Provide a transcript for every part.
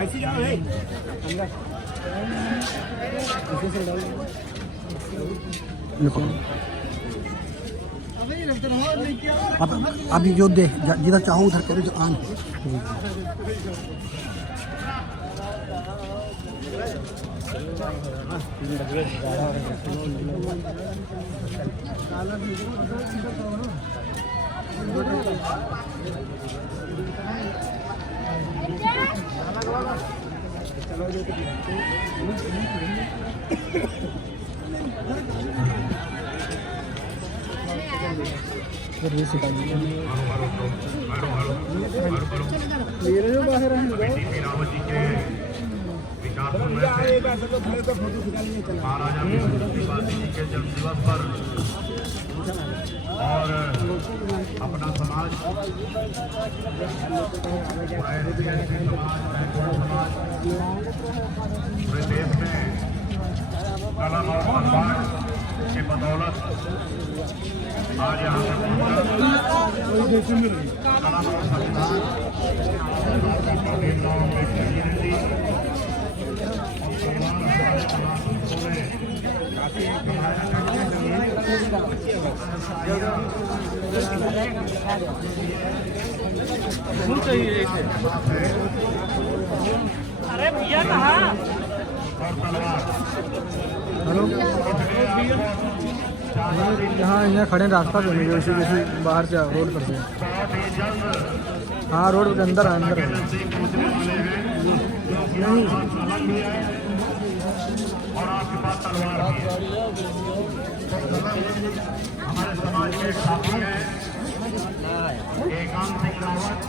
ऐसी जाओ है अब जो दे जिधर चाहो उधर करो जो आन महाराजा विष्णुपादी जी के जन्म दिवस पर और अपना समाज पूरे देश में कलम और सम्मान के बदौलत आज यहाँ पर कलम और संविधान अरे भैया कहाँ? हेलो यहाँ यहाँ खड़े रास्ता पे नहीं किसी किसी बाहर से रोड पर से हाँ रोड के अंदर अंदर नहीं और आपके पास तलवार हमारे समाज के साथी हैं एकांत सिंह रावत,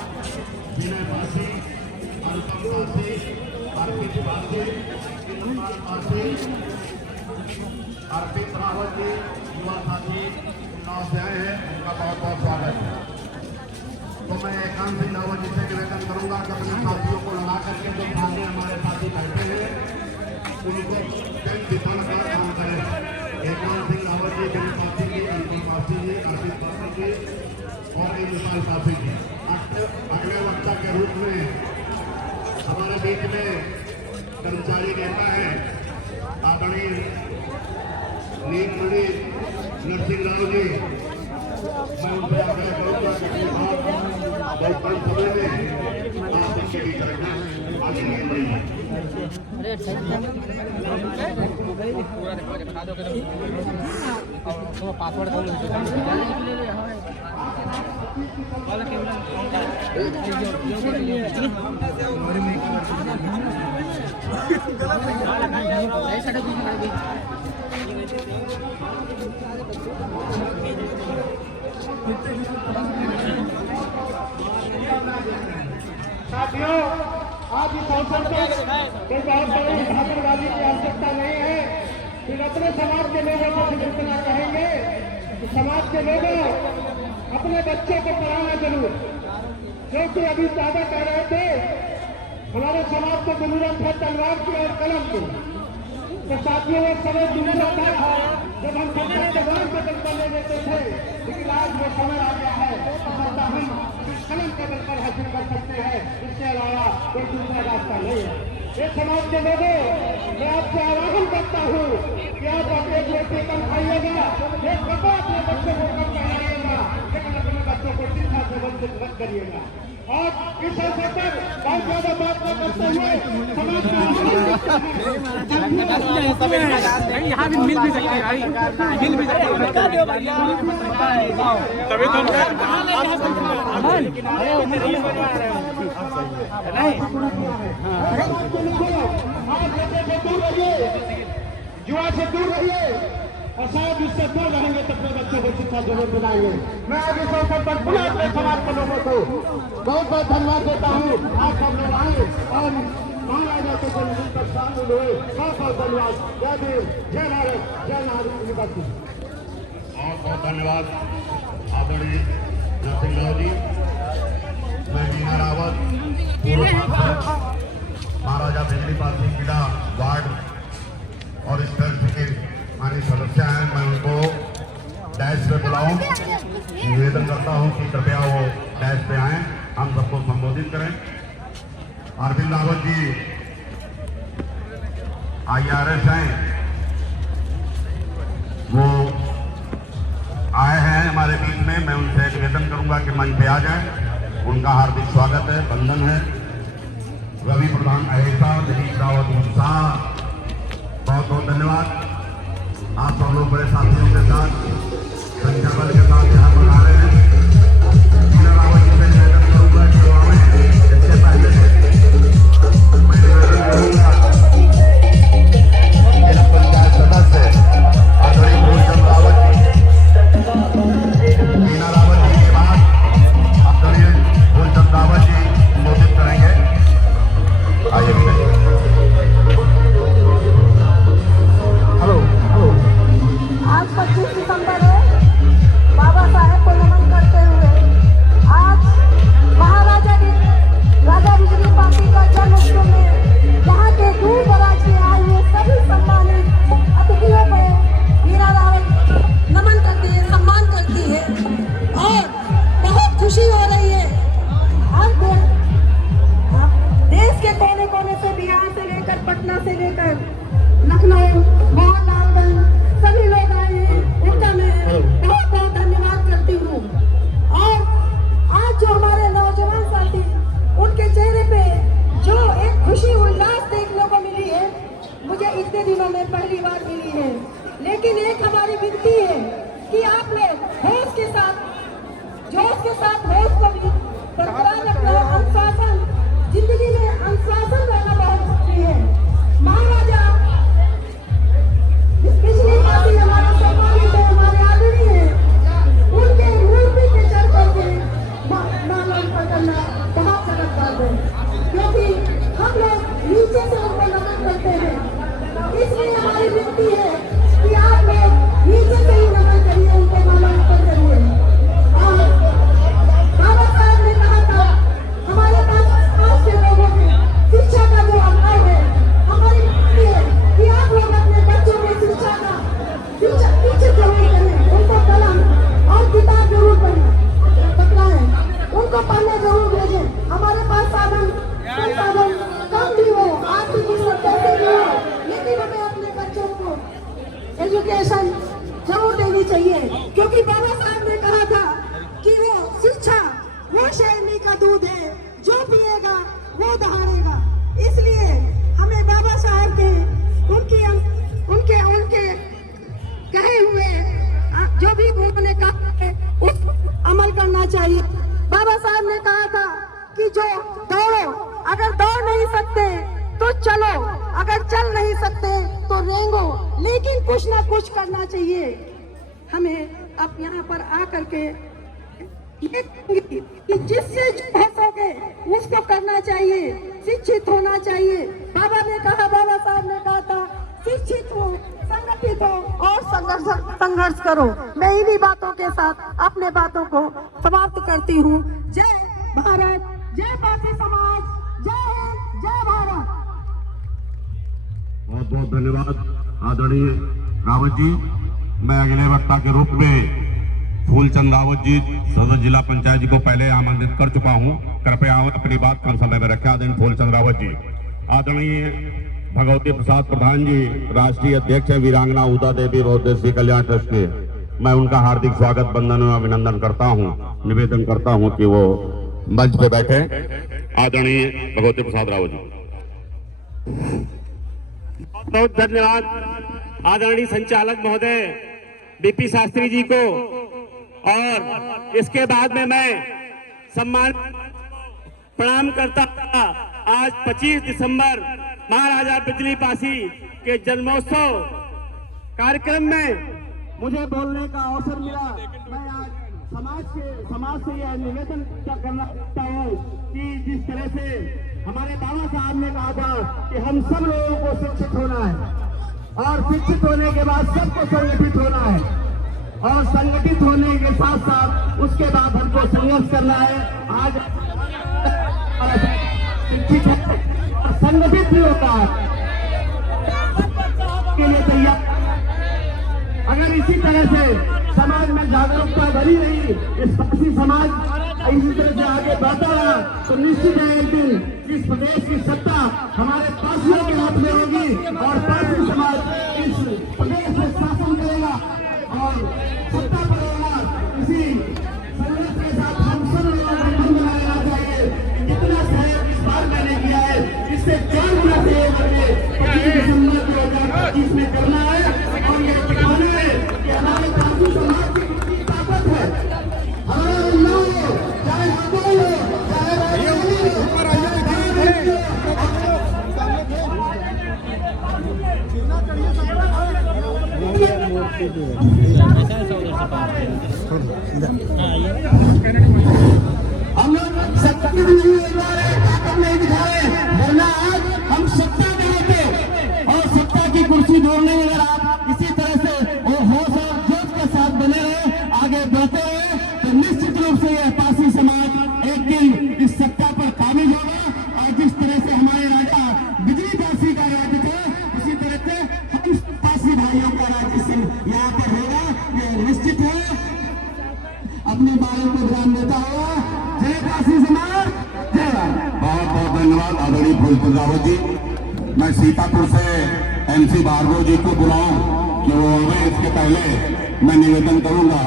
विनय पासी, अनुपम पासी, अर्पित पासी, अर्पित रावत जी युवा साथी चुनाव से आए हैं, उनका बहुत बहुत स्वागत है। तो मैं एकांत सिंह रावत जी से निवेदन करूंगा कि अपने साथियों को लगा करके जो सामने हमारे साथी बैठे हैं उनको जन दिखाने का काम करें। एकांत सिंह रावत जी, विनय पासी जी, अनुपम पासी जी, अर्पित पासी जी और विशाल पासी जी अगले वक्ता के रूप में हमारे बीच में कर्मचारी नेता है आदरणीय नीलमणि नरसिंह राव जी। मैं उनसे आग्रह करूंगा कि बहुत कम समय में आप सबके बीच रखना आगे पासवर्ड साथियों, आज इस अवसर पर कोई बहुत बड़ी भाषणबाजी की आवश्यकता नहीं है। फिर अपने समाज के लोगों को फिर इतना कहेंगे कि समाज के लोगों अपने बच्चों को पढ़ाना जरूर, क्योंकि अभी ज्यादा कह रहे थे हमारे समाज को जरूरत है तलवार की और कलम की। तो साथियों वो समय जरूरत है जब हम सबसे तलवार के बल पर ले लेते थे, लेकिन आज वो समय आ गया है सफलता हम कलम के बल पर हासिल कर सकते हैं। इसके अलावा कोई दूसरा रास्ता नहीं है। ये समाज के लोगों मैं आपसे आह्वान करता हूँ कि आप अपने रोटी कम खाइएगा, एक कपड़ा अपने बच्चों को कम पहनाइएगा, लेकिन अपने बच्चों को शिक्षा से वंचित मत करिएगा। और इस अवसर पर बहुत ज्यादा बात न करते हुए समाज का यहाँ भी मिल भी सकते हैं, मिल भी सकते हैं। तभी तो युवा से दूर रहिए और शायद इससे दूर रहेंगे तो अपने बच्चों को शिक्षा जरूर दिलाएंगे। मैं आज इस अवसर पर पुनः अपने समाज के लोगों को बहुत बहुत धन्यवाद देता हूँ। आप सब लोग आए और महाराजा के जन्मदिन पर शामिल हुए, बहुत बहुत धन्यवाद। जय देव, जय भारत, जय नारी निवासी। बहुत बहुत धन्यवाद आदरणीय नरसिंह राव जी। मैं मीना रावत, पूर्व महाराजा बिजली पासी किला वार्ड और इस तरह के माननीय सदस्य हैं, मैं उनको डैश पे बुलाऊं। निवेदन करता हूं कि कृपया वो डैश पे आएं। हम सबको संबोधित करें। अरविंद रावत जी IRS हैं, वो आए हैं हमारे बीच में। मैं उनसे निवेदन करूंगा कि मंच पे आ जाए। उनका हार्दिक स्वागत है, वंदन है। रवि प्रधान अहेसा, दिलीप रावत उत्साह, बहुत बहुत धन्यवाद। आप सब लोग बड़े साथियों के साथ संख्या बल के साथ यहाँ पर आ रहे हैं। मीना रावत जी से निवेदन करूंगा कि वो आए। इससे पहले मैं निवेदन करूंगा जिला पंचायत सदस्य आदरणीय फूलचंद रावत जी, मीना रावत जी के बाद आदरणीय फूलचंद रावत जी संबोधित करेंगे। आइए बताइए। आज 25 दिसंबर है। बाबा साहेब को नमन करते हुए आज महाराजा राजा बिजली पार्टी का जन्म उत्सव में यहाँ के दूर दराज से आए हुए सभी सम्मानित अतिथियों को मीरा रावत नमन करती है, सम्मान करती है और बहुत खुशी हो रही है। आज देश के कोने कोने से, बिहार से लेकर पटना से लेकर लखनऊ, मोहनलालगंज सभी लोग आए हैं। उनका मैं बहुत बहुत धन्यवाद करती हूँ। और आज जो हमारे नौजवान साथी, उनके चेहरे पे जो एक खुशी उल्लास देखने को मिली है, मुझे इतने दिनों में पहली बार मिली है। लेकिन एक हमारी विनती है कि आप लोग होश के साथ, जोश के साथ होश को भी बरकरार रखना। अनुशासन, जिंदगी में अनुशासन रहना बहुत जरूरी है। महाराजा बिजली पार्टी हमारे सम्मानित है, हमारे आदरणीय है, उनके मूर्ति पे चढ़ करके माला करना बहुत गलत बात है, क्योंकि हम लोग नीचे से उनको नमन करते हैं। इसलिए हमारी विनती है कि आप लोग नीचे से ही नमन करिए, उनको माला अर्पण करिए। और बाबा साहब ने कहा था हमारे पास आज के लोगों में शिक्षा का जो अभाव है, हमारी विनती है कि आप लोग अपने बच्चों में शिक्षा पीछे जरूर करें, उनको कलम और किताब जरूर पकड़ाएं, उनको पढ़ने जरूर भेजें। हमारे पास साधन कम भी हो, आर्थिक कैसे भी हो, लेकिन हमें अपने बच्चों को एजुकेशन जरूर देनी चाहिए, क्योंकि बाबा साहब ने कहा था कि वो शिक्षा वो शेरनी का दूध है, जो पिएगा वो दहाड़ेगा। इसलिए हमें बाबा साहब के उनके कहे हुए जो भी उन्होंने कहा है उस अमल करना चाहिए। बाबा साहब ने कहा था कि जो दौड़ो, अगर दौड़ नहीं सकते तो चलो, अगर चल नहीं सकते तो रेंगो, लेकिन कुछ ना कुछ करना चाहिए। हमें अब यहाँ पर आकर के कि जिससे जो हो सके उसको करना चाहिए, शिक्षित होना चाहिए। बाबा साहब ने कहा था शिक्षित हो, संगठित हो और संघर्ष करो। मैं इन्हीं बातों के साथ अपने बातों को समाप्त करती हूँ। जय भारत, जय पासी समाज, जय हिंद, जय भारत। बहुत बहुत धन्यवाद आदरणीय रावत जी। मैं अगले वक्ता के रूप में फूलचंद रावत जी, सदर जिला पंचायत जी को पहले आमंत्रित कर चुका हूं। कृपया अपनी बात कम समय में रखें। आदरणीय फूलचंद रावत जी, आदरणीय भगवती प्रसाद प्रधान जी, राष्ट्रीय अध्यक्ष है वीरांगना उदा देवी बहुउद्देशीय कल्याण ट्रस्ट के, मैं उनका हार्दिक स्वागत, वंदन एवं अभिनंदन करता हूं। निवेदन करता हूं कि वो मंच पे बैठे। आदरणीय भगवती प्रसाद रावत जी। बहुत धन्यवाद आदरणीय संचालक महोदय बीपी शास्त्री जी को। और इसके बाद में मैं सम्मान प्रणाम करता था। आज 25 दिसंबर महाराजा बिजली पासी के जन्मोत्सव कार्यक्रम में मुझे बोलने का अवसर मिला। मैं आज समाज से यह निवेदन करना चाहता हूँ कि जिस तरह से हमारे बाबा साहब ने कहा था कि हम सब लोगों को शिक्षित होना है और शिक्षित होने के बाद सबको संगठित होना है और संगठित होने के साथ साथ उसके बाद हमको संघर्ष करना है। आज शिक्षित है और संगठित भी होता है के लिए तैयार। अगर इसी तरह से समाज में जागरूकता बनी रही, इस पासी समाज इसी तरह से आगे बढ़ता रहा तो निश्चित है एक दिन इस प्रदेश की सत्ता हमारे पार्टियों के हाथ में होगी और पार्टी समाज इस प्रदेश में शासन करेगा और सत्ता पर रहेगा। इसी संघर्ष के साथ हम सब लोगों को गठबंधन बनाना चाहिए। जितना सहयोग इस बार मैंने किया है इससे 4 गुना सहयोग करके 25 दिसंबर 2025 में करना है और ये दिखाना है कि हमारे पार्टी समाज की कितनी ताकत है। हमारा लोग चाहे हिंदू हो चाहे राजनीति हो हम लोग सत्ता की नहीं ताकत नहीं दिखा रहे, वरना आज हम सत्ता में होते और सत्ता की कुर्सी ढूंढने में अगर आप इसी तरह से वो होश और जोश के साथ बने रहे आगे बढ़ते रहे तो निश्चित रूप से यह पासी समाज एक दिन इस सत्ता पर काबिज होगा। और जिस तरह से हमारे राजा बिजली पासी का राज्य थे उसी तरह से हम पासी भाइयों का राज्य यहाँ पर होगा, यह निश्चित है। अपने बारे को ध्यान देता हुआ जय पासी समाज जय। बहुत बहुत धन्यवाद आदरणीय फूलचंद रावत जी। मैं सीतापुर से MC भार्गव जी को बुलाऊं कि वो आए, इसके पहले मैं निवेदन करूंगा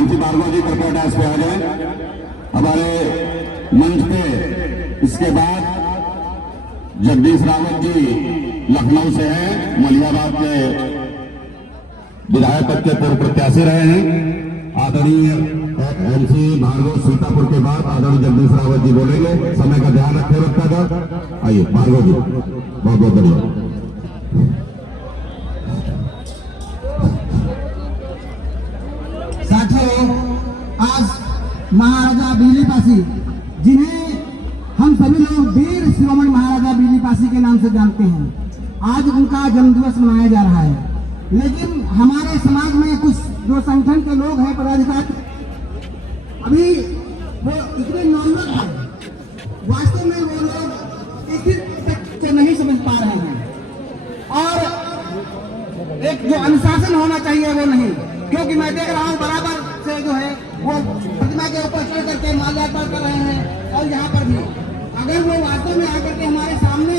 MC भार्गव जी कृपया डांस पे आ जाए हमारे मंच पे। इसके बाद जगदीश रावत जी लखनऊ से हैं, मलियाबाद के विधायक पद के पूर्व प्रत्याशी रहे हैं। आदरणीय MC भार्गव सीतापुर के बाद आदरणीय जगदीश रावत जी बोलेंगे। समय का ध्यान रखें रखा था। आइए भार्गव जी, बहुत बहुत बढ़िया। साथियों, आज महाराजा बिजली पासी जिन्हें हम सभी लोग वीर शिरोमणि महाराजा बिजली पासी के नाम से जानते हैं, आज उनका जन्मदिवस मनाया जा रहा है। लेकिन हमारे समाज में कुछ जो संगठन के लोग हैं पदाधिकारी अभी वो इतने नॉर्मल हैं, वास्तव में वो लोग एक तक से नहीं समझ पा रहे हैं और एक जो अनुशासन होना चाहिए वो नहीं। क्योंकि मैं देख रहा हूँ बराबर से जो है वो प्रतिमा के ऊपर चढ़ करके माल्यार्पण कर रहे हैं और यहाँ पर भी अगर वो वास्तव में आकर के हमारे सामने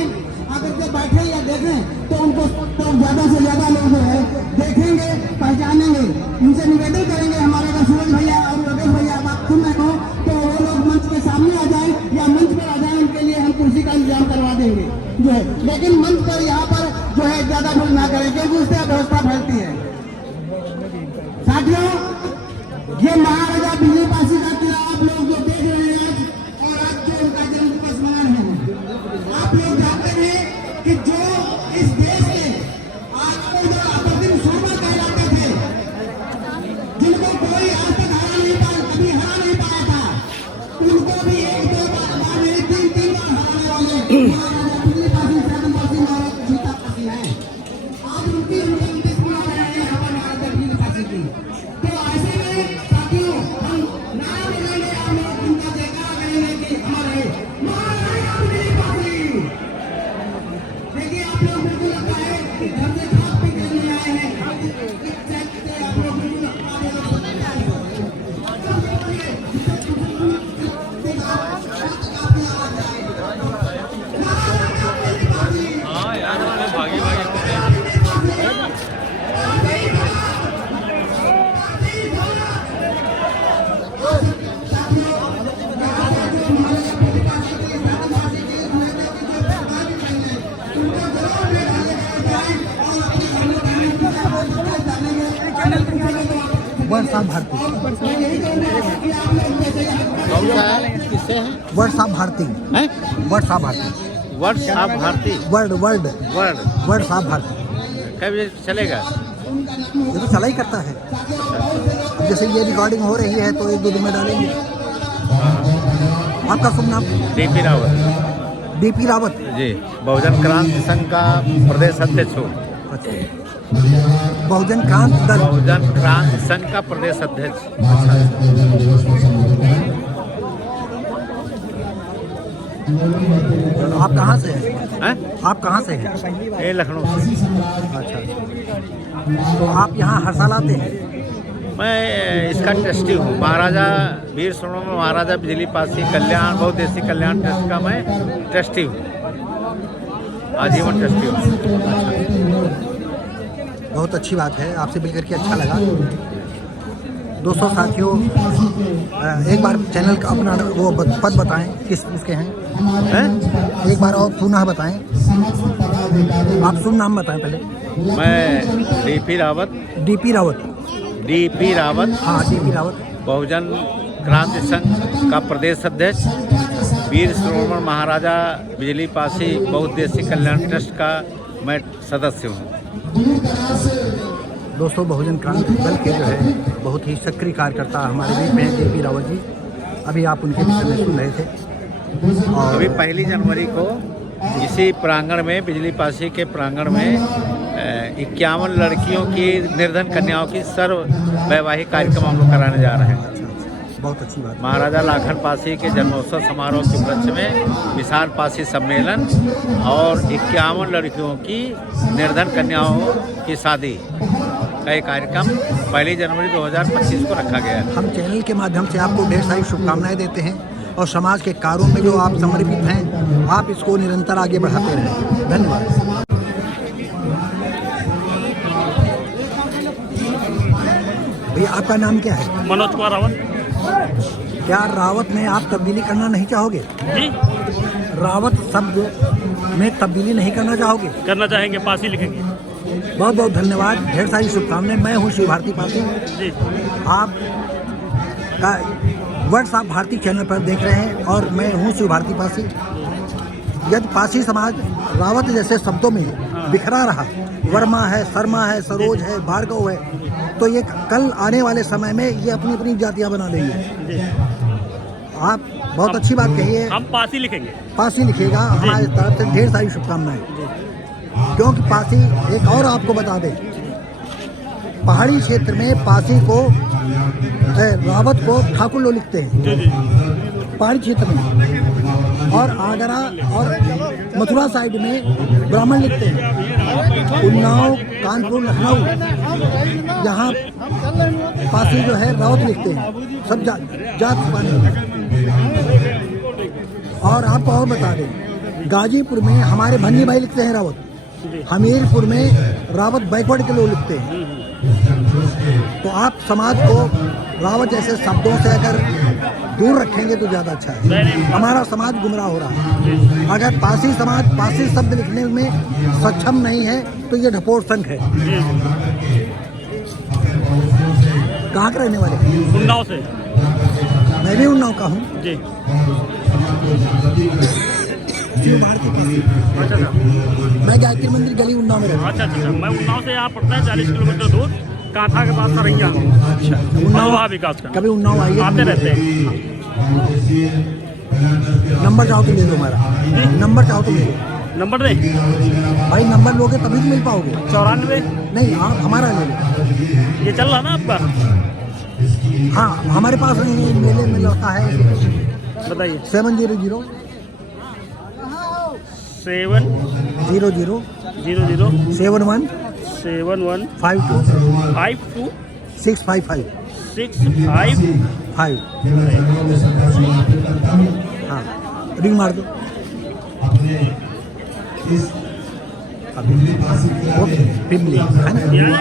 आकर के बैठे या देखें तो उनको तो ज्यादा से ज्यादा लोग जो है देखेंगे, पहचानेंगे। इनसे निवेदन करेंगे हमारे अगर सूरज भैया और योगेश भैया बात सुन रहे हो तो वो लोग मंच के सामने आ जाए या मंच पर आ जाए, उनके लिए हम कुर्सी का इंतजाम करवा देंगे जो है। लेकिन मंच पर यहाँ पर जो है ज्यादा भूल ना करें क्योंकि उससे अव्यवस्था फैलती है। साथियों, ये महाराजा बिजली पासी का किला आप लोग जो देख रहे हैं और आज जो उनका जन्मदिवस मना रहे हैं, आप लोग जानते हैं कि जो इस देश के आज जो अप्रतिम शोभा कहलाते थे, जिनको कोई आज तक हरा नहीं पाया, कभी हरा नहीं पाया था, उनको भी 1-2 बार नहीं 3 बार हराने वाले महाराजा बिजली पासी शरण पासी महाराज सीता पासी है। आज उनकी मना रहे हैं हमारे महाराजा बिजली पासी की। तो ऐसे में साथियों हम नारा लगाएंगे, हम लोग उनका जयकारा करेंगे कि हमारे महाराजा बिजली पासी। देखिए आप लोग बिल्कुल लगता है कि घर से खा पी के नहीं आए हैं, आप लोग बिल्कुल आगे लोग वर्ष ऑफ भारती, वर्ष ऑफ भारती, वर्ष ऑफ भारती, वर्ष of Bharati, world world world वर्ष ऑफ भारती। कब ये चलेगा? ये तो चला ही करता है। अब जैसे ये रिकॉर्डिंग हो रही है तो 1-2 दिन में डालेंगे। आपका शुभ नाम? DP रावत। DP रावत जी, बहुजन क्रांति संघ का प्रदेश अध्यक्ष हूँ। अच्छा, बहुजन क्रांति दल, बहुजन क्रांति संघ का प्रदेश अध्यक्ष। आप कहाँ से हैं? हैं? आप कहाँ से हैं? ये लखनऊ से। अच्छा, तो आप यहाँ हर साल आते हैं? मैं इसका ट्रस्टी हूँ। महाराजा वीर श्रोमणी महाराजा बिजली पासी कल्याण बहुउद्देशीय कल्याण ट्रस्ट का मैं ट्रस्टी हूँ, आजीवन ट्रस्टी हूँ। बहुत अच्छी बात है, आपसे मिलकर के अच्छा लगा। दोस्तों साथियों, एक बार चैनल का अपना वो पद बताएं किस इसके हैं, एक बार और पुनः बताएं। आप शुभ नाम बताएं पहले। मैं DP Rawat. DP Rawat. DP Rawat. हाँ, डीपी रावत। बहुजन क्रांति संघ का प्रदेश अध्यक्ष, वीर श्रोमणी महाराजा बिजली पासी बहुउद्देशीय कल्याण ट्रस्ट का मैं सदस्य हूँ। दोस्तों, बहुजन क्रांति दल के जो है बहुत ही सक्रिय कार्यकर्ता हमारे बीच में डीपी रावत जी, अभी आप उनके विषय में सुन रहे थे। और अभी 1 जनवरी को इसी प्रांगण में, बिजली पासी के प्रांगण में 51 लड़कियों की, निर्धन कन्याओं की सर्व वैवाहिक कार्यक्रम हम लोग कराने जा रहे हैं। बहुत अच्छी बात। महाराजा लाखन पासी के जन्मोत्सव समारोह के उपलक्ष्य में विशाल पासी सम्मेलन और 51 लड़कियों की, निर्धन कन्याओं की शादी का एक कार्यक्रम 1 जनवरी 2025 को रखा गया है। हम चैनल के माध्यम से आपको ढेर सारी शुभकामनाएं देते हैं और समाज के कार्यों में जो आप समर्पित हैं, आप इसको निरंतर आगे बढ़ाते रहें। धन्यवाद। भैया, आपका नाम क्या है? मनोज कुमार रावत। क्या रावत में आप तब्दीली करना नहीं चाहोगे? जी, रावत शब्द में तब्दीली नहीं करना चाहोगे? करना चाहेंगे, पासी लिखेंगे। बहुत बहुत धन्यवाद, ढेर सारी शुभकामनाएं। मैं हूँ शिव भारती पासी जी। आप का वर्ड्स आप भारती चैनल पर देख रहे हैं और मैं हूँ शिव भारती पासी। यदि पासी समाज रावत जैसे शब्दों में बिखरा रहा, वर्मा है, शर्मा है, सरोज है, भार्गव है, तो ये कल आने वाले समय में ये अपनी अपनी जातियां बना लेंगे। आप बहुत अच्छी बात कही है। हम पासी लिखेंगे। पासी लिखेगा, हमारे तरफ से ढेर सारी शुभकामनाएं। क्योंकि पासी, एक और आपको बता दें, पहाड़ी क्षेत्र में पासी को, रावत को ठाकुर लोग लिखते हैं पहाड़ी क्षेत्र में, और आगरा और मथुरा साइड में ब्राह्मण लिखते हैं। उन्नाव, कानपुर, लखनऊ, यहाँ पासी जो है रावत लिखते हैं, सब जात पाने। और आपको और बता दें, गाजीपुर में हमारे भन्नी भाई लिखते हैं रावत, हमीरपुर में रावत बैकवर्ड के लोग लिखते हैं। तो आप समाज को रावत जैसे शब्दों से अगर दूर रखेंगे तो ज़्यादा अच्छा है। हमारा समाज गुमराह हो रहा है। अगर पासी समाज पासी शब्द लिखने में सक्षम नहीं है तो ये ढपोर संघ है। कहाँ के रहने वाले? उन्नाव से। मैं भी उन्नाव का हूँ जी। मैं गायत्री मंदिर गली उन्नाव में रहता हूँ। अच्छा, मैं उन्नाव से यहाँ पड़ता है 40 किलोमीटर दूर, कांथा के पास सरैया। अच्छा, उन्नाव विकास का। कभी उन्नाव आइए, आते रहते हैं। नंबर चाहो तो ले लो हमारा। नंबर चाहो तो ले लो। नंबर दे भाई, नंबर लोगे तभी तो मिल पाओगे। 94। नहीं, आप हमारा ले लो। ये चल रहा ना आपका? हाँ, हमारे पास मेले में लौटा है। बताइए। 700 7 00 00 71 71 52 52 655 655। हाँ, रिंग मार दो। ओके, पिमली है ना?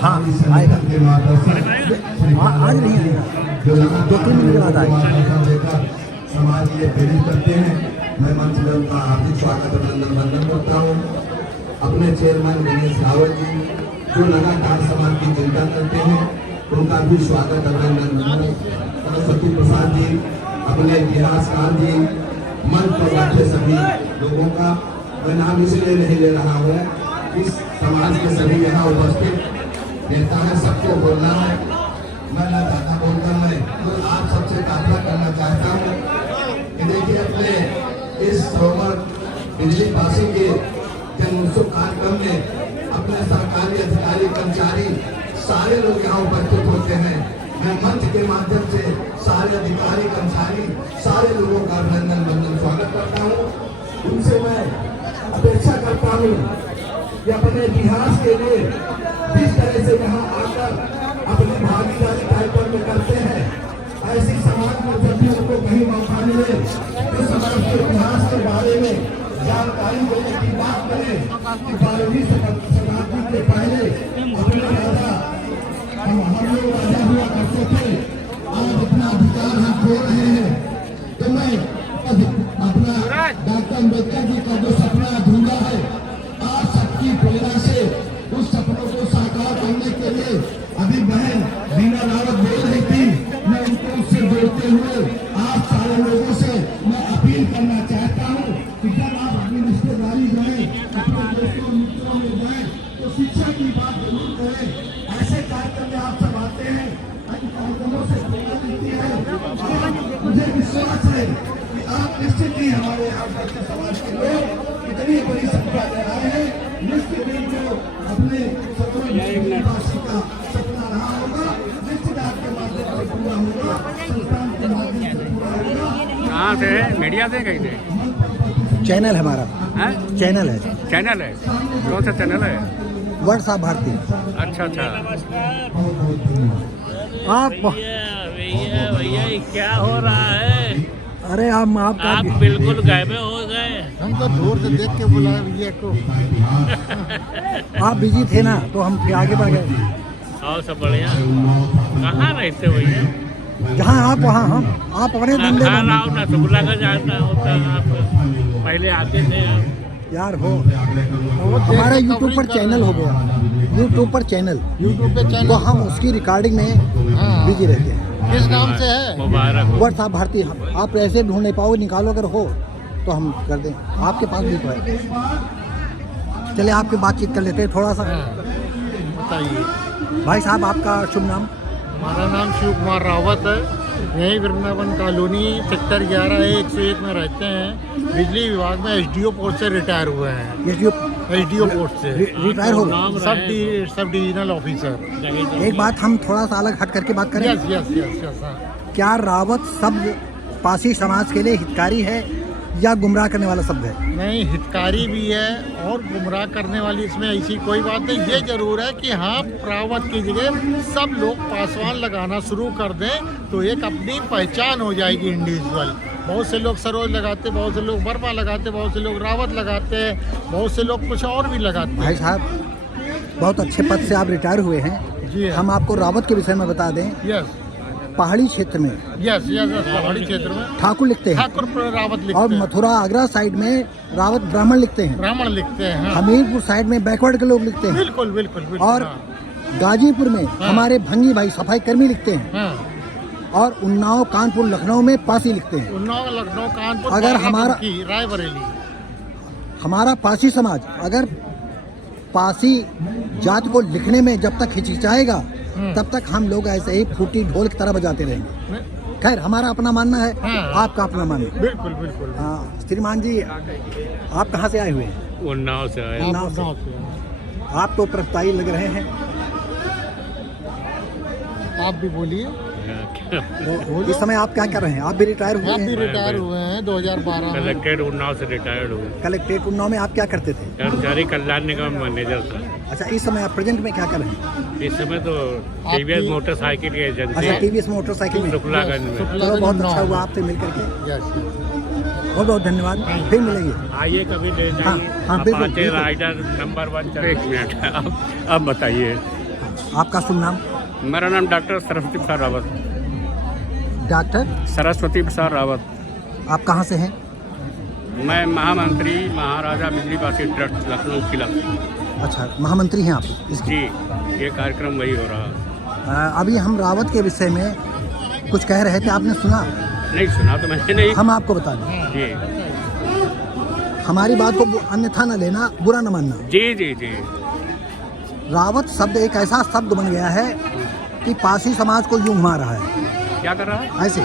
हाँ, आएगा। आज नहीं आएगा, 2-3 मिनट बाद आएगा। समाज के प्रेरित करते हैं। मैं मंच में उनका हार्दिक स्वागत अभिनंदन वंदन करता हूँ। अपने चेयरमैन गणेश रावत जी जो लगातार समाज की चिंता करते हैं, उनका भी स्वागत अभिनंदन वंदन। सरस्वती प्रसाद जी, अपने इतिहासकार जी, मंच पर बैठे सभी लोगों का मैं नाम इसलिए नहीं ले रहा हूँ, इस समाज के सभी यहाँ उपस्थित नेता है, सबको बोलना है। मैं ना ज़्यादा बोलकर मैं तो आप सबसे प्रार्थना करना चाहता हूँ कि देखिए, अपने इस श्रोमणी बिजली पासी के जन्मोत्सव कार्यक्रम में अपने सरकारी अधिकारी, कर्मचारी सारे लोग यहाँ उपस्थित होते हैं। मैं मंच के माध्यम से सारे अधिकारी, कर्मचारी, सारे लोगों का अभिनंदन वंदन स्वागत करता हूँ। उनसे मैं अपेक्षा करता हूँ कि अपने इतिहास के लिए जिस तरह से यहाँ आकर अपनी भागीदारी कार्यक्रम में करते हैं। ऐसी समाज में जब भी उनको कहीं मौका मिले तो समाज के इतिहास के बारे में जानकारी देने की बात करें कि 12वीं शताब्दी के पहले अपने राजा हम लोग राजा हुआ करते थे, आज अपना अधिकार हम खो रहे हैं। तो मैं अपना डॉक्टर अम्बेडकर जी का जो सपना अधूरा है, आज सबकी प्रेरणा से उस सपनों को साकार करने के लिए अभी बहन बीना रावत बोल रही थी, मैं उनको उससे जोड़ते हुए आप सारे लोगों से मैं अपील करना चाहता हूँ कि जब आप अपनी रिश्तेदारी जाएं, अपने दोस्तों मित्रों में जाएं, तो शिक्षा की बात जरूर करें। ऐसे कार्यक्रम में आप सब आते हैं, इन कार्यक्रमों से प्रेरणा मिलती है और मुझे विश्वास है कि आप निश्चित ही हमारे यहाँ के समाज के लोग इतनी बड़ी संख्या में आए हैं, निश्चित ही जो अपने सपनों का सपना रहा होगा, निश्चित आपके माध्यम से पूरा होगा, संस्थान के माध्यम से पूरा होगा। कहाँ से मीडिया से कहीं से चैनल है हमारा, चैनल है, चैनल है, कौन सा चैनल है? व्हाट्सएप भारती। अच्छा अच्छा। आप भैया क्या हो रहा है? अरे आप बिल्कुल गायब हो गए। हम तो दूर से देख के बुलाए भैया को। आप बिजी थे ना तो हम फिर आगे बढ़ गए। और सब बढ़िया। कहाँ रहते भैया? जहाँ आप वहाँ हम, आप अपने धंधे में आओ ना तो बुला कर जाता होता। आप पहले आते थे आप। यार हो हमारा यूट्यूब पर चैनल हो गया, यूट्यूब पर चैनल तो हम उसकी रिकॉर्डिंग में बिजी रहते हैं। किस नाम से है? मुबारक। व्हाट्सएप भारती। आप ऐसे ढूंढ नहीं पाओगे, निकालो अगर हो तो हम कर दें, आपके पास भी तो है। चलिए आपकी बातचीत कर लेते हैं थोड़ा सा। बताइए। भाई साहब आपका शुभ नाम? हमारा नाम शिव कुमार रावत है, यही वृंदावन कॉलोनी सेक्टर 11A-101 में रहते हैं। बिजली विभाग में एसडीओ पोस्ट से रिटायर हुए हैं। एसडीओ पोस्ट से रिटायर हो गए? Sub divisional officer. एक बात हम थोड़ा सा अलग हट करके बात करें। यस। क्या रावत शब्द पासी समाज के लिए हितकारी है या गुमराह करने वाला शब्द है? नहीं, हितकारी भी है और गुमराह करने वाली इसमें ऐसी कोई बात नहीं। ये जरूर है कि हाँ, रावत की जगह सब लोग पासवान लगाना शुरू कर दें तो एक अपनी पहचान हो जाएगी इंडिविजुअल। बहुत से लोग सरोज लगाते, बहुत से लोग वर्मा लगाते, बहुत से लोग रावत लगाते हैं, बहुत से लोग कुछ और भी लगाते हैं। भाई साहब बहुत अच्छे पद से आप रिटायर हुए हैं जी। हम आपको रावत के विषय में बता दें। यस। पहाड़ी क्षेत्र में पहाड़ी क्षेत्र में ठाकुर लिखते हैं, ठाकुर रावत लिखते और हैं। मथुरा आगरा साइड में रावत ब्राह्मण लिखते हैं। ब्राह्मण लिखते हैं। हाँ। हमीरपुर साइड में बैकवर्ड के लोग लिखते हैं। बिल्कुल। और हाँ। गाजीपुर में हमारे भंगी भाई सफाई कर्मी लिखते हैं। हाँ। और उन्नाव कानपुर लखनऊ में पासी लिखते हैं। उन्नाव लखनऊ कानपुर अगर हमारा रायबरेली हमारा पासी समाज अगर पासी जात को लिखने में जब तक हिचकिचाएगा तब तक हम लोग ऐसे ही फूटी ढोल की तरह बजाते रहेंगे। खैर हमारा अपना मानना है। हाँ। आपका अपना मानना। बिल्कुल। हाँ श्रीमान जी आप कहाँ से आए हुए हैं? उन्नाव से आए। उन्नाव से। आप तो प्रताई लग रहे हैं। आप भी बोलिए। तो इस समय आप क्या कर रहे हैं? आप भी रिटायर हुए आप भी हैं? रिटायर हुए हैं 2012 में। कलेक्ट्रेट उन्नाव से रिटायर्ड हुए। कलेक्ट्रेट उन्नाव में आप क्या करते थे? कर्मचारी कल्याण निगम मैनेजर था। अच्छा इस समय आप प्रेजेंट में क्या कर रहे हैं? इस समय तो टीवीएस मोटरसाइकिल की एजेंसी अच्छा टीवीएस मोटरसाइकिल में। शुक्लागंज में। चलो बहुत अच्छा हुआ आपसे मिल करके। यस। बहुत बहुत धन्यवाद, फिर मिलेंगे। आइए कभी ले हाँ, जाइए। हाँ, बिल्कुल, अपाचे बिल्कुल। Rider number 1। एक मिनट अब बताइए। आपका शुभ नाम? मेरा नाम डॉक्टर सरस्वती प्रसाद रावत। डॉक्टर सरस्वती प्रसाद रावत। आप कहाँ से हैं? मैं महामंत्री महाराजा बिजली पासी ट्रस्ट लखनऊ किला। अच्छा महामंत्री हैं आप इसके? जी ये कार्यक्रम वही हो रहा है। अभी हम रावत के विषय में कुछ कह रहे थे, आपने सुना? नहीं सुना तो मैंने नहीं। हम आपको बता दें, जी हमारी बात को अन्यथा न लेना, बुरा न मानना। जी। रावत शब्द एक ऐसा शब्द बन गया है कि पासी समाज को यूं घुमा रहा है। क्या कर रहा है? ऐसे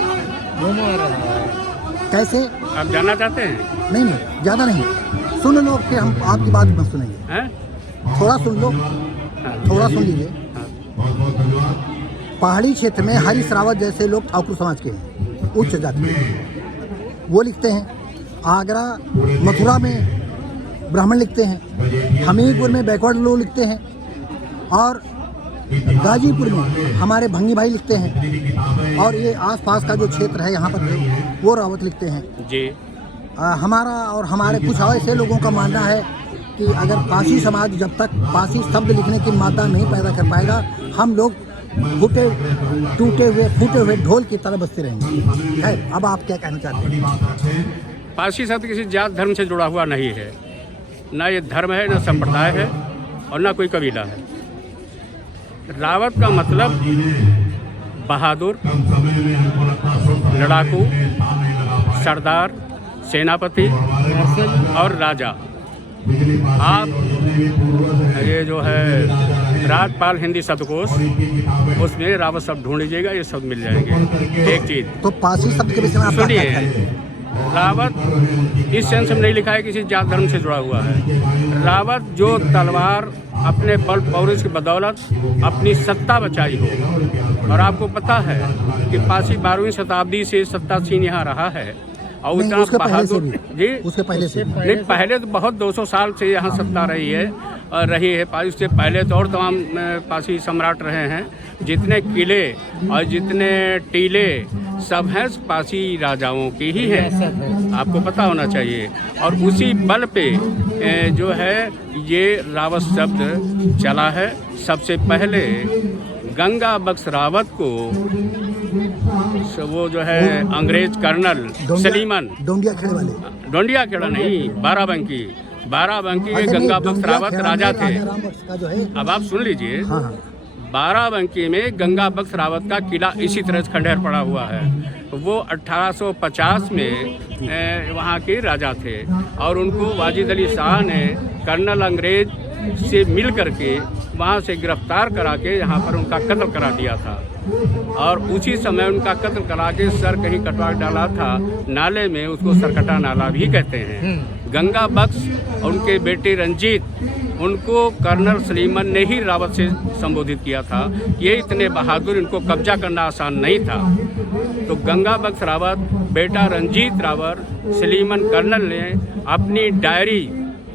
कैसे? आप जानना चाहते हैं? नहीं ज़्यादा नहीं, सुन लो फिर हम आपकी बात मत सुनेंगे। हैं? थोड़ा सुन लो, थोड़ा सुन लीजिए। पहाड़ी क्षेत्र में हरीश रावत जैसे लोग ठाकुर समाज के हैं, उच्च जाति के, वो लिखते हैं। आगरा मथुरा में ब्राह्मण लिखते हैं। हमीरपुर में बैकवर्ड लोग लिखते हैं। और गाजीपुर में हमारे भंगी भाई लिखते हैं, और ये आसपास का जो क्षेत्र है यहाँ पर वो रावत लिखते हैं जी। हमारा और हमारे कुछ ऐसे लोगों का मानना है कि अगर पासी समाज जब तक पासी शब्द लिखने की मादा नहीं पैदा कर पाएगा, हम लोग टूटे हुए फूटे हुए ढोल की तरह बजते रहेंगे। है, अब आप क्या कहना चाहते हैं? पारसी शब्द किसी जात धर्म से जुड़ा हुआ नहीं है, ना ये धर्म है, ना संप्रदाय है, और ना कोई कबीला है। रावत का मतलब बहादुर, लड़ाकू, सरदार, सेनापति और राजा। आप ये जो है राजपाल हिंदी शब्दकोश, उसमें रावत शब्द ढूंढ लीजिएगा, ये शब्द मिल जाएंगे। एक चीज तो पासी शब्द के विषय में आप क्या सुनिए, कहते हैं? रावत इस सेंस में नहीं लिखा है किसी जात धर्म से जुड़ा हुआ है। रावत जो तलवार अपने बल पौरुष की बदौलत अपनी सत्ता बचाई हो, और आपको पता है कि पासी 12वीं शताब्दी से सत्तासीन यहाँ रहा है, और नहीं, उतना उसके पहले से बहादुर भी, जी, उसके पहले से भी। नहीं, पहले तो बहुत 200 साल से यहाँ सत्ता रही है, और रही है। उससे पहले तो और तमाम पासी सम्राट रहे हैं। जितने किले और जितने टीले सब हैं पासी राजाओं की ही हैं, आपको पता होना चाहिए। और उसी बल पे जो है ये रावत शब्द चला है। सबसे पहले गंगा बख्श रावत को वो जो है अंग्रेज कर्नल सलीमन, डोंडिया खेड़े वाले, डोंडिया खेड़ा नहीं, बाराबंकी के गंगा बख्श रावत राजा थे। अब आप सुन लीजिए, बाराबंकी में गंगा बख्श रावत का किला इसी तरह से खंडहर पड़ा हुआ है। वो 1850 में वहाँ के राजा थे, और उनको वाजिद अली शाह ने कर्नल अंग्रेज से मिल करके वहाँ से गिरफ्तार करा के यहाँ पर उनका कत्ल करा दिया था। और उसी समय उनका कत्ल करा के सर कहीं कटवा डाला था नाले में, उसको सरकटा नाला भी कहते हैं। गंगा बख्श और उनके बेटे रंजीत, उनको कर्नल सलीमन ने ही रावत से संबोधित किया था। ये इतने बहादुर, इनको कब्जा करना आसान नहीं था। तो गंगा बख्श रावत, बेटा रंजीत रावत, सलीमन कर्नल ने अपनी डायरी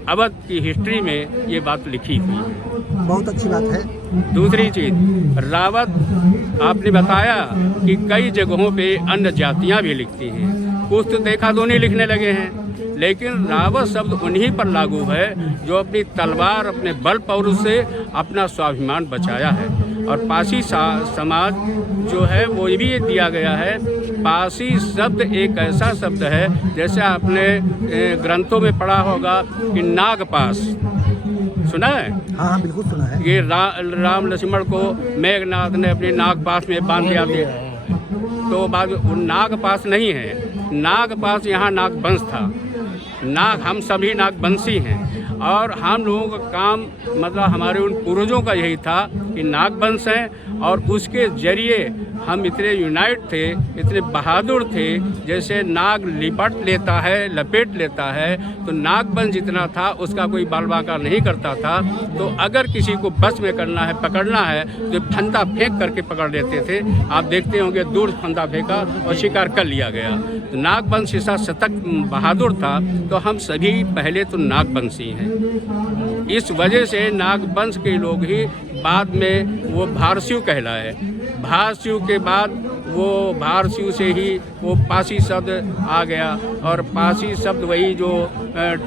अवध की हिस्ट्री में ये बात लिखी हुई है। बहुत अच्छी बात है। दूसरी चीज, रावत आपने बताया कि कई जगहों पे अन्य जातियां भी लिखती हैं। कुछ तो देखा दो नहीं लिखने लगे हैं, लेकिन रावत शब्द उन्हीं पर लागू है जो अपनी तलवार, अपने बल पौरुष से अपना स्वाभिमान बचाया है। और पासी समाज जो है वो भी ये दिया गया है। पासी शब्द एक ऐसा शब्द है, जैसे आपने ग्रंथों में पढ़ा होगा कि नागपास, सुना है? हाँ, बिल्कुल सुना है। ये राम लक्ष्मण को मेघनाथ ने अपने नागपास में बांध दिया था, तो बाद नागपास नहीं है, नागपास यहाँ नागवंश था। नाग, हम सभी नागवंशी हैं, और हम लोगों का काम मतलब हमारे उन पूर्वजों का यही था कि नागवंश हैं, और उसके जरिए हम इतने यूनाइट थे, इतने बहादुर थे। जैसे नाग लिपट लेता है, लपेट लेता है, तो नागवंश जितना था उसका कोई बाल बाका नहीं करता था। तो अगर किसी को बस में करना है, पकड़ना है, तो फंदा फेंक करके पकड़ लेते थे। आप देखते होंगे दूर फंदा फेंका और शिकार कर लिया गया। तो नागवंश ऐसा शतक बहादुर था, तो हम सभी पहले तो नागवंशी हैं। इस वजह से नागवंश के लोग ही बाद में वो भारस्यू कहलाए। भारस्यू के बाद वो भारस्यू से ही वो पासी शब्द आ गया, और पासी शब्द वही जो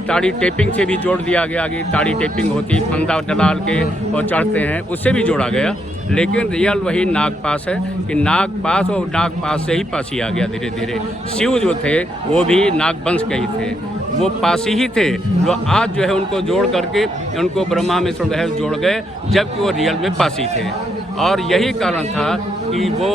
ताड़ी टेपिंग से भी जोड़ दिया गया कि ताड़ी टेपिंग होती, फंदा डलाल के और चढ़ते हैं, उससे भी जोड़ा गया। लेकिन रियल वही नागपास है कि नागपास, और नागपास से ही पासी आ गया धीरे धीरे। शिव जो थे वो भी नागवंश के ही थे, वो पासी ही थे, जो आज जो है उनको जोड़ करके उनको ब्रह्मा में जोड़ गए, जबकि वो रियल में पासी थे। और यही कारण था कि वो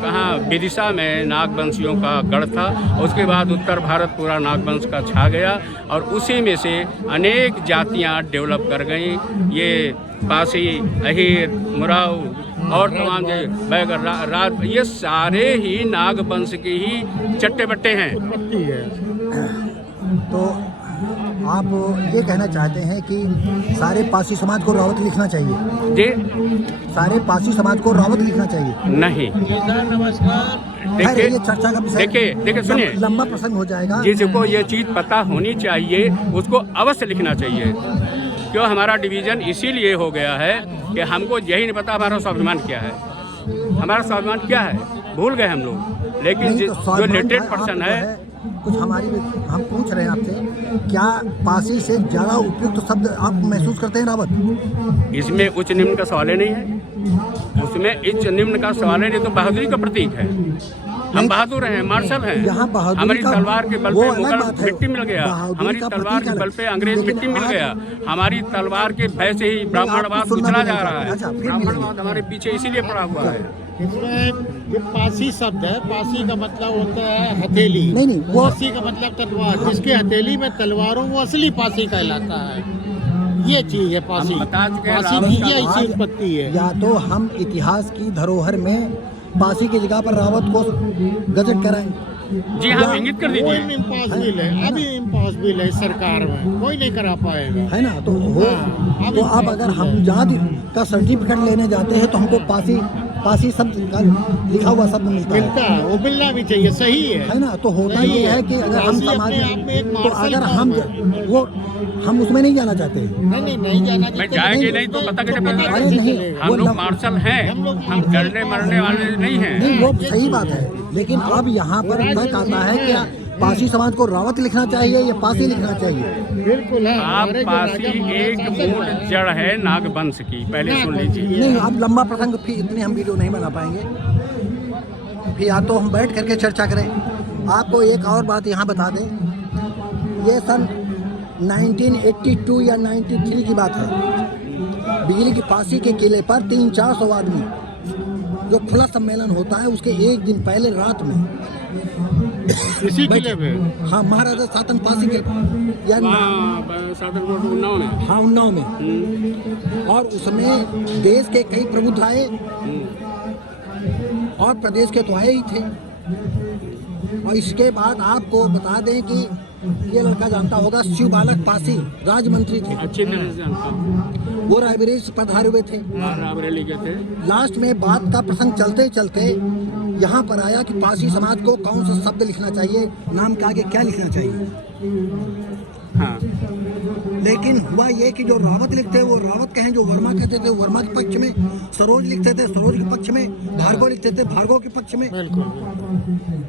कहाँ विदिशा में नागवंशियों का गढ़ था। उसके बाद उत्तर भारत पूरा नागवंश का छा गया, और उसी में से अनेक जातियाँ डेवलप कर गईं। ये पासी, अहीर, मुराव और तमाम जो बैगर, राज, ये सारे ही नागवंश के ही चट्टे बट्टे हैं। तो आप ये कहना चाहते हैं कि सारे पासी समाज को रावत लिखना चाहिए? जी, सारे पासी समाज को रावत लिखना चाहिए? नहीं। देखिए, ये चर्चा का विषय, देखिए सुनिए, लंबा प्रसंग हो जाएगा। जिसको ये चीज़ पता होनी चाहिए उसको अवश्य लिखना चाहिए, क्यों हमारा डिवीज़न इसीलिए हो गया है कि हमको यही नहीं पता हमारा स्वाभिमान क्या है, हमारा स्वाभिमान क्या है, भूल गए हम लोग। लेकिन नहीं, तो जो स्वाभिमान लिटरेट भाई पर्सन आप जो है, कुछ हमारी भी हम पूछ रहे हैं आपसे, क्या पासी से ज़्यादा उपयुक्त शब्द आप महसूस करते हैं रावत? इसमें उच्च निम्न का सवाल ही नहीं है, उसमें उच्च निम्न का सवाल ही नहीं, तो बहादुरी का प्रतीक है। हम बहादुर हैं, मार्शल हैं। यहाँ बहादुरी हमारी का तलवार के बल वो पे अलग मुगल बात है। मिट्टी मिल गया, बहादुरी हमारी का तलवार प्रतीक के बल अलग। पे अंग्रेज लेकिन मिट्टी मिल आज- गया, हमारी तलवार के भय से ही ब्राह्मणवाद सुनना उछला भी जा नहीं रहा चाहते। है। अच्छा, फिर ब्राह्मणवाद हमारे पीछे इसीलिए पड़ा हुआ है। इसमें जो पासी शब्द है, पासी का मतलब होता है हथेली। नहीं, वो- पासी का मतलब तलवार, जिसके हथेली में तलवार हो वो असली पासी कहलाता है। ये चीज है पासी। हम बता चुके हैं, पासी रावण की का ये आज ऐसी उत्पत्ति है। या तो हम इतिहास की धरोहर में पासी की जगह पर रावत को गजट कराएं। जी हाँ, इंगित कर वो दीजिए। इम्पॉसिबल है, अभी इम्पॉसिबल है, सरकार में कोई नहीं करा पाएगा। है ना, तो हो हाँ, तो अब अगर हम जाति का सर्टिफिकेट लेने जाते हैं तो हमको पासी शब्द का लिखा हुआ शब्द मिलता मिलता है, है, वो मिलना भी चाहिए, सही है। है ना। तो होता सही ये है कि अगर हम पासी समाज अपने आप में एक तो मार्शल अगर काम हम है। वो हम उसमें नहीं जाना चाहते। नहीं जाना मैं जाएंगे नहीं तो पता कैसे अरे पता? नहीं, हम वो लोग लम- मार्शल हैं, हम डरने मरने वाले नहीं हैं। नहीं, वो सही बात है, लेकिन अब यहाँ पर तक आता है क्या पासी समाज को रावत लिखना चाहिए या पासी लिखना चाहिए? बिल्कुल है। आप हमारे जो पासी राजा एक महाराजा मूल हैं, जड़ है नागवंश की, पहले सुन लीजिए। नहीं, अब लंबा प्रसंग फिर इतने हम वीडियो नहीं बना पाएंगे, फिर या तो हम बैठ करके चर्चा करें। आपको एक और बात यहाँ बता दें, ये सन 1982 या 93 की बात है। बिजली की पासी के किले पर 300-400 आदमी, जो खुला सम्मेलन होता है उसके एक दिन पहले रात में इसी किले पे हाँ, महाराजा सातन पासी के या उन्नाव में। हाँ, उन्नाव में, और उसमें देश के कई प्रबुद्ध आए और प्रदेश के तो आए ही थे। और इसके बाद आपको बता दें कि ये लड़का जानता होगा, शिव बालक पासी राज्य मंत्री थे, अच्छी तरह से जानता हूँ। वो रायबरेली से पधारे हुए थे। रायबरेली के थे। लास्ट में बात का प्रसंग चलते चलते यहाँ पर आया कि पासी समाज को कौन सा शब्द लिखना चाहिए, नाम के आगे क्या लिखना चाहिए। हाँ, लेकिन हुआ ये कि जो रावत लिखते वो रावत कहें, जो वर्मा कहते थे वर्मा के पक्ष में, सरोज लिखते थे सरोज के पक्ष में, भार्गव लिखते थे भार्गव के पक्ष में।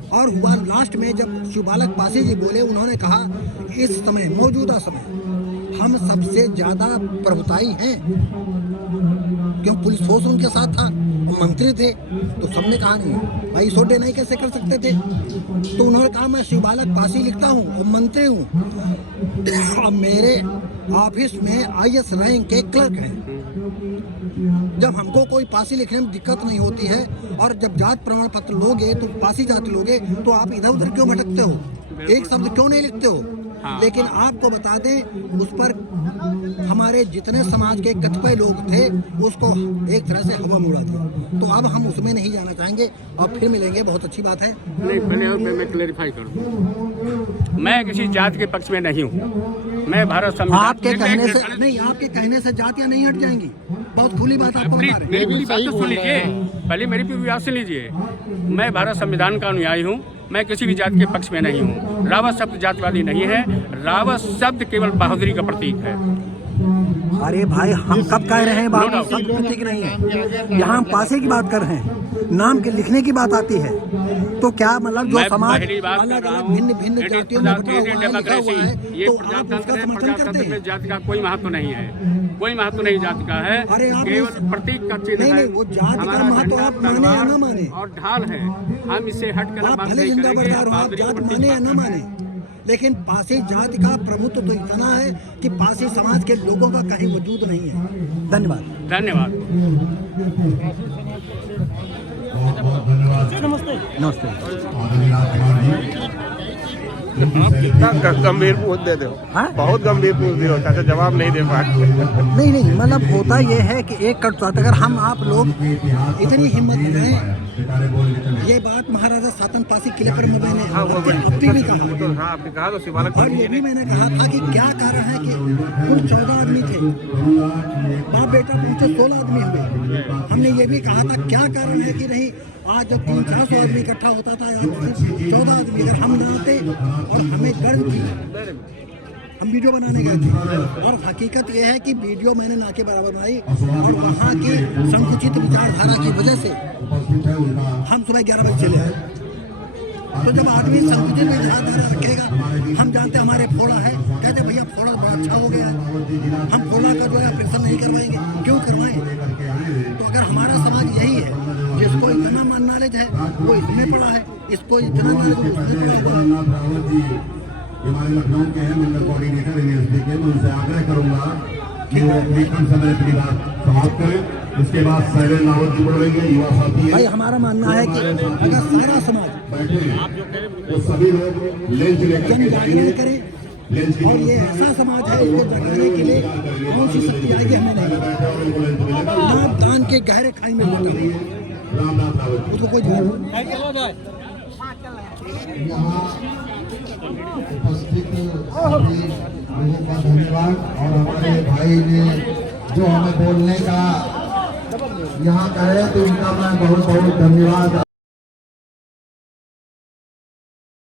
और हुआ लास्ट में जब शिवबालक पासी जी बोले, उन्होंने कहा इस समय मौजूदा समय हम सबसे ज़्यादा प्रभुताई हैं, क्यों पुलिस फोर्स उनके साथ था, वो मंत्री थे, तो सबने कहा नहीं भाई सोडे नहीं कैसे कर सकते थे। तो उन्होंने कहा मैं शिवबालक पासी लिखता हूँ और मंत्री हूँ, अब मेरे ऑफिस में IS रैंक के क्लर्क हैं। जब हमको कोई पासी लिखने में दिक्कत नहीं होती है, और जब जात प्रमाण पत्र लोगे तो पासी जाति लोगे, तो आप इधर उधर क्यों भटकते हो, एक शब्द क्यों नहीं लिखते हो। हाँ। लेकिन आपको बता दें, उस पर हमारे जितने समाज के कतिपय लोग थे उसको एक तरह से हवा में उड़ा दिया। तो अब हम उसमें नहीं जाना चाहेंगे और फिर मिलेंगे, बहुत अच्छी बात है। नहीं, पहले और मैं क्लेरिफाई करूँ, मैं किसी जाति के पक्ष में नहीं हूँ। मैं भारत संविधान आपके कहने से नहीं, आपके कहने से जातियां नहीं हट जाएंगी, बहुत खुली बात आपको बता रहे मेरी हैं। पूरी बात तो सुन लीजिए, पहले मेरी पूरी बात सुन लीजिए। मैं भारत संविधान का अनुयायी हूँ, मैं किसी भी जाति के पक्ष में नहीं हूँ। रावत शब्द जातिवादी नहीं है, रावत शब्द केवल बहादुरी का प्रतीक है। अरे भाई, हम कब कह रहे हैं बात शब्द प्रतीक नहीं है, यहाँ हम पासे की बात कर रहे हैं, नाम के लिखने की बात आती है। तो क्या मतलब जो मैं समाज पहली बात कर अलग रहा अलग हूँ, भिन्न भिन्न जातियों में बटा हुआ है, लिखा हुआ है, डेमोक्रेसी, ये तो आप प्रजातंत्र उसका है, समर्थन करते प्रजातंत्र में हैं। जाति का कोई महत्व नहीं है, कोई महत्व नहीं जाति का है, अरे आप केवल प्रतीक का चिन्ह नहीं, है। नहीं, वो जाति का हमारा महत्व झंडा, आप माने या तलवार न माने। और ढाल है, हम इससे हट कर आप बात भले नहीं जिंदा करेंगे। बरदार हो, आप बहादुरी का जात प्रतीक माने या न बात माने, लेकिन पासी जाति का प्रभुत्व तो इतना है कि पासी समाज के लोगों का कहीं वजूद नहीं है। धन्यवाद। धन्यवाद। नमस्ते। आप कितना गंभीर पूछ देते हो, हाँ? बहुत गंभीर पूछ रहे हो चाचा, जवाब नहीं दे पाए। नहीं नहीं, मतलब होता ये है कि एक कटुता, अगर हम आप लोग इतनी हिम्मत करें, ये बात महाराजा सातन पासी किले पर मैंने अपनी भी कहा, तो हाँ, आपने कहा तो शिवालक और ये भी मैंने कहा था कि क्या कारण है कि कुल 14 आदमी थे, बाप बेटा पहुंचे 16 आदमी हुए। हमने ये भी कहा था क्या कारण है कि नहीं, आज जब 300-400 आदमी इकट्ठा होता था, आज 14 आदमी, अगर हम ना आते और हमें गर्व थी हम वीडियो बनाने गए थे और हकीकत यह है कि वीडियो मैंने ना के बराबर बनाई और वहाँ की संकुचित विचारधारा की वजह से हम सुबह 11 बजे चले आए। तो जब आदमी संकुचित विचारधारा रखेगा, हम जानते हमारे फोड़ा है, कहते भैया फोड़ा बड़ा अच्छा हो गया है, हम फोड़ा का जो है ऑपरेशन नहीं करवाएंगे, क्यों करवाएं? तो अगर हमारा समाज यही है, जिसको इतना नॉलेज है वो इसमें पढ़ा है, इसको इतना नॉलेज उसमें पढ़ा हुआ है। हमारे लखनऊ के हैं मंडल कोऑर्डिनेटर यूनिवर्सिटी के, मैं उनसे आग्रह करूंगा कि वो अपनी कम समय अपनी बात समाप्त करें। उसके बाद शैलेंद्र रावत जी बढ़ेंगे, युवा साथी भाई हमारा मानना है कि अगर सारा समाज बैठे तो सभी लोग लेंच लेकर जन जागरण करें और ये ऐसा समाज है, इसको जगाने के लिए कौन सी शक्ति आएगी हमें नहीं पता। नाप दान के गहरे खाई में लेटा रामनाथ रावत उसको कोई जवाब यहाँ उपस्थित सभी लोगों का धन्यवाद और हमारे भाई ने जो हमें बोलने का यहाँ करे तो उनका मैं बहुत बहुत धन्यवाद